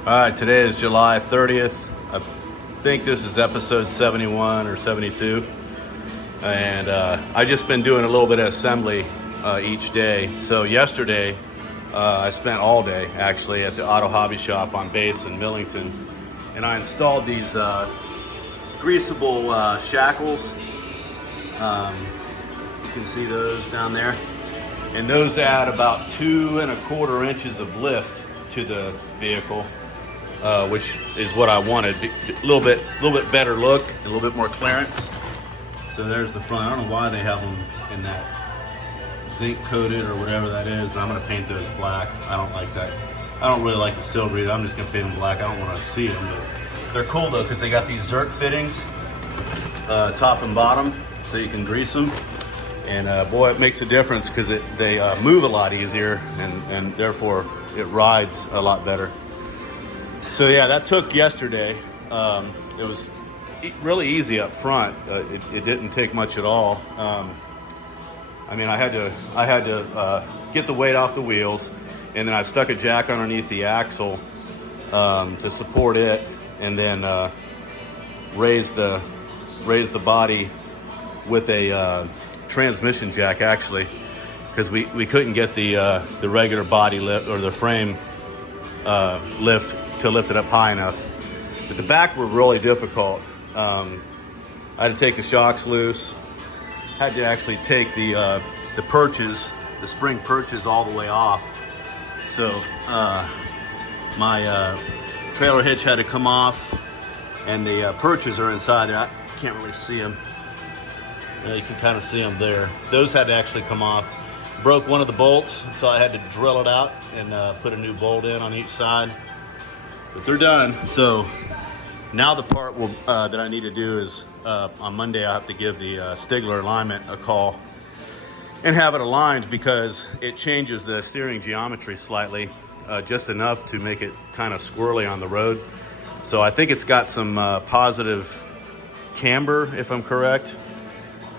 All right, today is July 30th. I think this is episode 71 or 72. And I've just been doing a little bit of assembly each day. So yesterday, I spent all day actually at the auto hobby shop on Base in Millington. And I installed these greasable shackles. You can see those down there. And those add about 2¼ inches of lift to the vehicle. Which is what I wanted. A little bit better look, a little bit more clearance. So there's the front. I don't know why they have them in that zinc coated or whatever that is, but I'm gonna paint those black. I don't like that. I don't really like the silver either. I'm just gonna paint them black. I don't want to see them, but they're cool though because they got these Zerk fittings, top and bottom, so you can grease them. And boy, it makes a difference because they move a lot easier, and therefore it rides a lot better. So yeah, that took yesterday. It was really easy up front. It didn't take much at all. I mean, I had to get the weight off the wheels, and then I stuck a jack underneath the axle to support it, and then raise the body with a transmission jack actually, because we couldn't get the regular body lift or the frame lift to lift it up high enough. But the back were really difficult. I had to take the shocks loose. Had to actually take the perches, the spring perches, all the way off. So my trailer hitch had to come off, and the perches are inside. I can't really see them. You can kind of see them there. Those had to actually come off. Broke one of the bolts, so I had to drill it out and put a new bolt in on each side. But they're done. So now the part that I need to do is on Monday I have to give the Stigler alignment a call and have it aligned, because it changes the steering geometry slightly, just enough to make it kind of squirrely on the road. So I think it's got some positive camber, if I'm correct,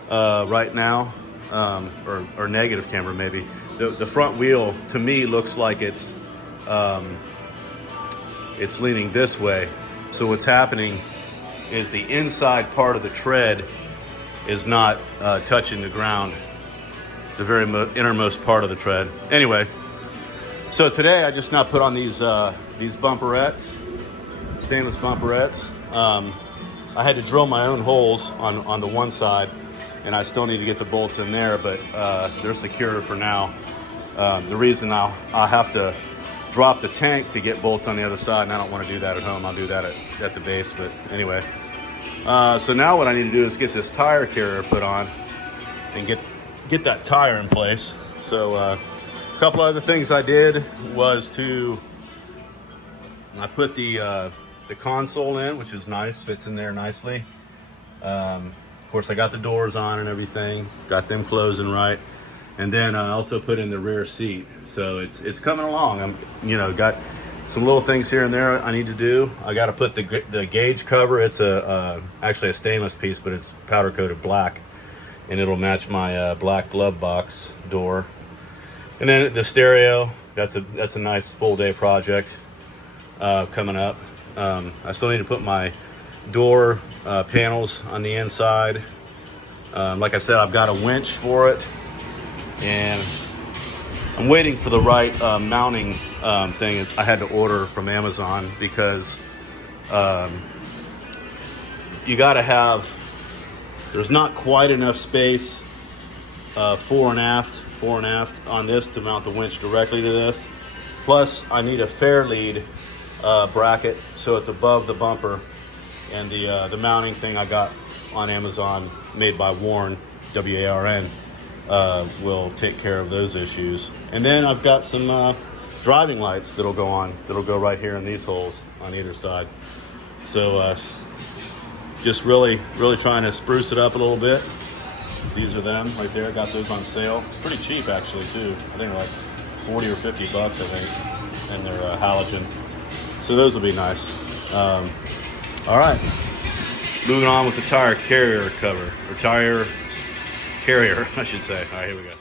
right now, or negative camber maybe. The front wheel to me looks like it's leaning this way. So what's happening is the inside part of the tread is not touching the ground, the very innermost part of the tread. Anyway, so today I just now put on these bumperettes, stainless bumperettes. I had to drill my own holes on the one side, and I still need to get the bolts in there, but they're secure for now. The reason I'll have to drop the tank to get bolts on the other side, and I don't want to do that at home. I'll do that at the base, but anyway. So now what I need to do is get this tire carrier put on and get that tire in place. So a couple other things I did was I put the console in, which is nice, fits in there nicely. Of course, I got the doors on and everything, got them closing right. And then I also put in the rear seat. So it's coming along. I'm got some little things here and there I need to do. I got to put the gauge cover. It's actually a stainless piece, but it's powder coated black, and it'll match my black glove box door. And then the stereo, that's a nice full day project coming up. I still need to put my door panels on the inside. Like I said, I've got a winch for it, and I'm waiting for the right mounting thing I had to order from Amazon, because you got to have, there's not quite enough space fore and aft on this to mount the winch directly to this. Plus I need a fair lead bracket so it's above the bumper, and the mounting thing I got on Amazon, made by Warren, W-A-R-N, will take care of those issues. And then I've got some driving lights that'll go right here in these holes on either side. So just really trying to spruce it up a little bit. These are them right there. Got those on sale. Pretty cheap actually too. I think they're like 40 or 50 bucks, I think, and they're halogen. So those will be nice. All right, moving on with the tire carrier cover, or tire carrier, I should say. All right, here we go.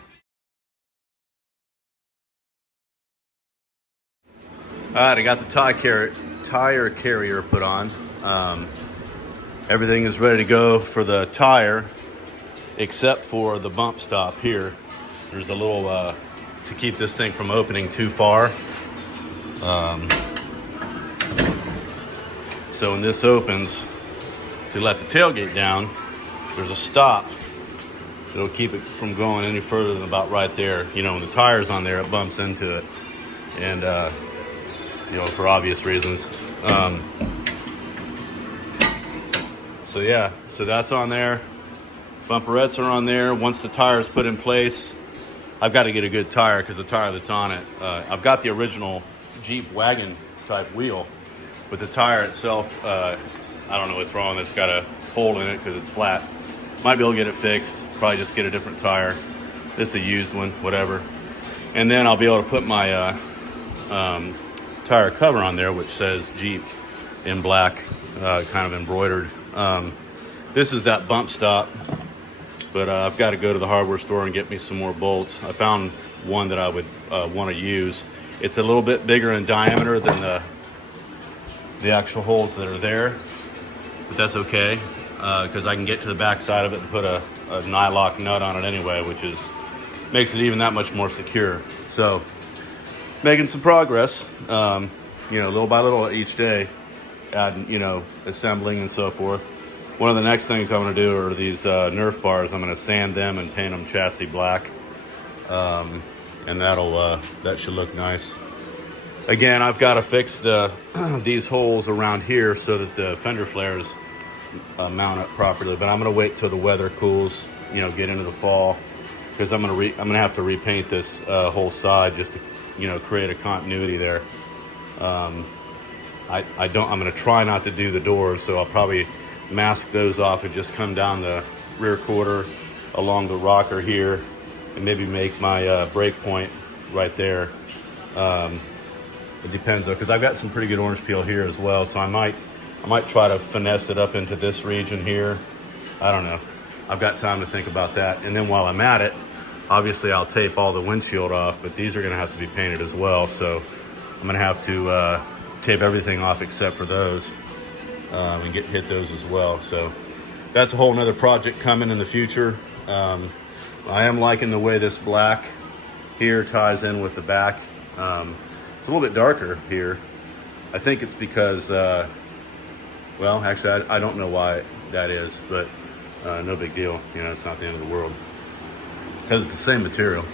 All right, I got the tire carrier put on. Everything is ready to go for the tire, except for the bump stop here. There's a little, to keep this thing from opening too far. So when this opens, to let the tailgate down, there's a stop. It'll keep it from going any further than about right there. You know, when the tire's on there, it bumps into it. And, you know, for obvious reasons. So yeah, so that's on there. Bumperettes are on there. Once the tire is put in place, I've got to get a good tire because the tire that's on it, I've got the original Jeep wagon type wheel, but the tire itself, I don't know what's wrong. It's got a hole in it because it's flat. Might be able to get it fixed. Probably just get a different tire, just a used one, whatever. And then I'll be able to put my tire cover on there, which says Jeep in black, kind of embroidered. This is that bump stop, but I've got to go to the hardware store and get me some more bolts. I found one that I would want to use. It's a little bit bigger in diameter than the actual holes that are there, but that's okay because I can get to the back side of it and put a nylock nut on it anyway, which makes it even that much more secure. So making some progress, you know, little by little each day, you know, assembling and so forth. One of the next things I'm going to do are these Nerf bars. I'm going to sand them and paint them chassis black, and that should look nice. Again, I've got to fix these holes around here so that the fender flares mount up properly. But I'm going to wait till the weather cools, you know, get into the fall, because I'm going to have to repaint this whole side just to, you know, create a continuity there. I'm going to try not to do the doors, so I'll probably mask those off and just come down the rear quarter along the rocker here and maybe make my brake point right there. It depends though, because I've got some pretty good orange peel here as well, so I might try to finesse it up into this region here. I don't know. I've got time to think about that. And then while I'm at it, obviously I'll tape all the windshield off, but these are going to have to be painted as well, so I'm going to have to tape everything off except for those, and hit those as well. So that's a whole nother project coming in the future. I am liking the way this black here ties in with the back. It's a little bit darker here. I think it's because, well, actually I don't know why that is, but no big deal. You know, it's not the end of the world because it's the same material.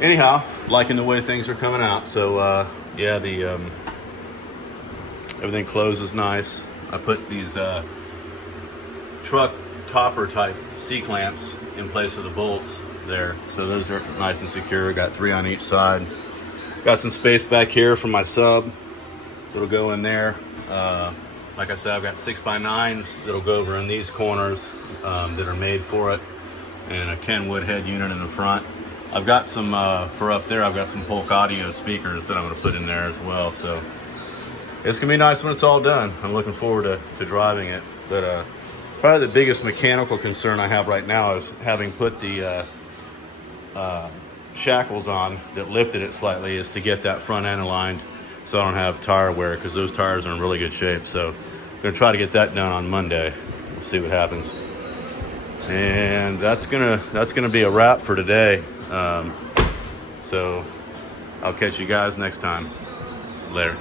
Anyhow, liking the way things are coming out. So yeah, the everything closes nice. I put these truck topper type C-clamps in place of the bolts there, so those are nice and secure. Got 3 on each side. Got some space back here for my sub that'll go in there. Like I said, I've got 6x9s that'll go over in these corners that are made for it, and a Kenwood head unit in the front. I've got some, for up there, I've got some Polk audio speakers that I'm going to put in there as well. So it's going to be nice when it's all done. I'm looking forward to driving it. But probably the biggest mechanical concern I have right now is having put the shackles on that lifted it slightly, is to get that front end aligned so I don't have tire wear, because those tires are in really good shape. So I'm going to try to get that done on Monday. We'll see what happens. And that's gonna be a wrap for today. So I'll catch you guys next time. Later.